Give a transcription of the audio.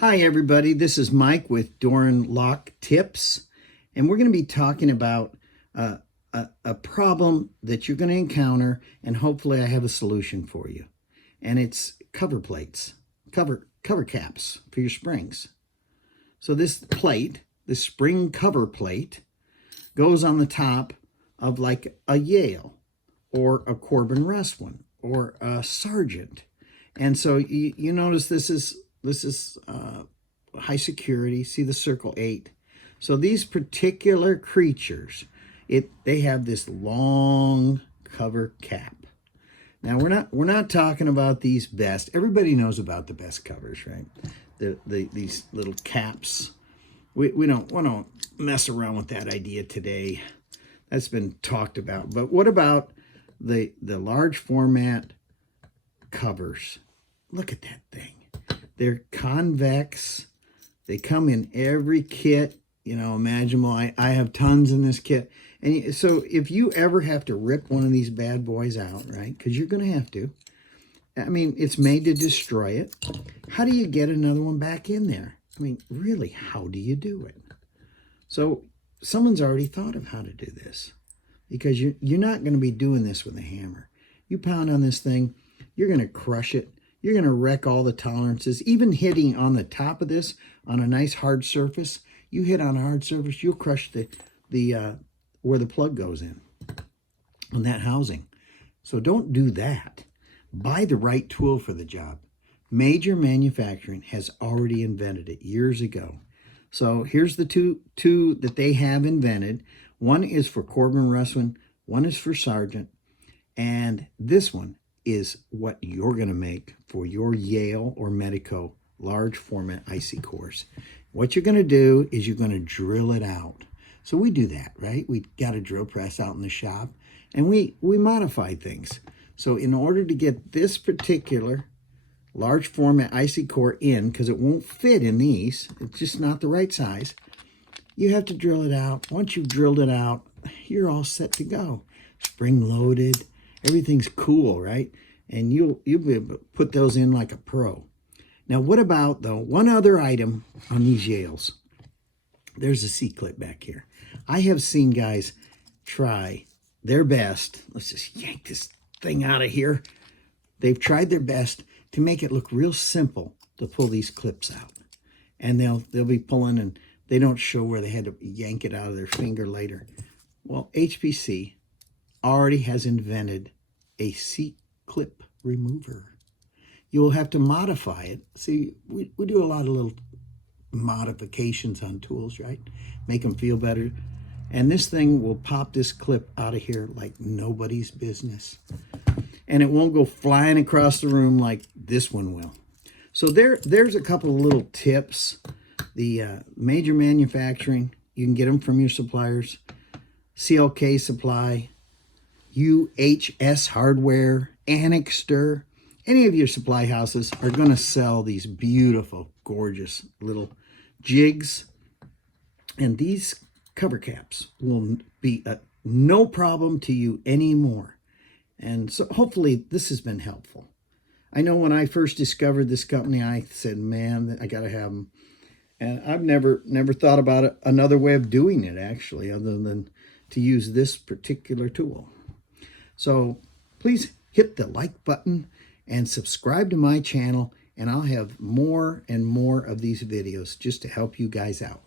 Hi everybody, this is Mike with Doran Lock Tips, and we're going to be talking about a problem that you're going to encounter, and hopefully I have a solution for you. And it's cover plates, cover caps for your springs. So this plate, this spring cover plate, goes on the top of like a Yale or a Corbin Russ one or a Sargent. And so you notice this is high security. See the circle 8. So these particular creatures, they have this long cover cap. Now we're not talking about these best. Everybody knows about the best covers, right? These little caps. We don't mess around with that idea today. That's been talked about. But what about the large format covers? Look at that thing. They're convex. They come in every kit, imaginable. I have tons in this kit. And so if you ever have to rip one of these bad boys out, right, because you're going to have to. I mean, it's made to destroy it. How do you get another one back in there? I mean, really, how do you do it? So someone's already thought of how to do this, because you're not going to be doing this with a hammer. You pound on this thing, you're going to crush it. You're going to wreck all the tolerances. Even hitting on the top of this on a nice hard surface, you hit on a hard surface, you'll crush the where the plug goes in on that housing. So don't do that. Buy the right tool for the job. Major manufacturing has already invented it years ago. So here's the two that they have invented. One is for Corbin Russwin, one is for Sargent, and this one is what you're going to make for your Yale or Medico large format IC cores. What you're going to do is you're going to drill it out. So we do that, right? We got a drill press out in the shop, and we modify things. So in order to get this particular large format IC core in, because it won't fit in these, it's just not the right size, you have to drill it out. Once you've drilled it out, you're all set to go. Spring loaded. Everything's cool, right? And you'll be able to put those in like a pro. Now, what about, though, one other item on these Yales? There's a C-clip back here. I have seen guys try their best. Let's just yank this thing out of here. They've tried their best to make it look real simple to pull these clips out. And they'll be pulling, and they don't show where they had to yank it out of their finger later. Well, HPC already has invented a C-clip remover. You'll have to modify it. See, we do a lot of little modifications on tools, right? Make them feel better. And this thing will pop this clip out of here like nobody's business. And it won't go flying across the room like this one will. So there's a couple of little tips. The major manufacturing, you can get them from your suppliers. CLK Supply, UHS Hardware, Annixter, any of your supply houses are going to sell these beautiful, gorgeous little jigs. And these cover caps will be no problem to you anymore. And so hopefully this has been helpful. I know when I first discovered this company, I said, man, I got to have them. And I've never thought about another way of doing it, actually, other than to use this particular tool. So please hit the like button and subscribe to my channel, and I'll have more and more of these videos just to help you guys out.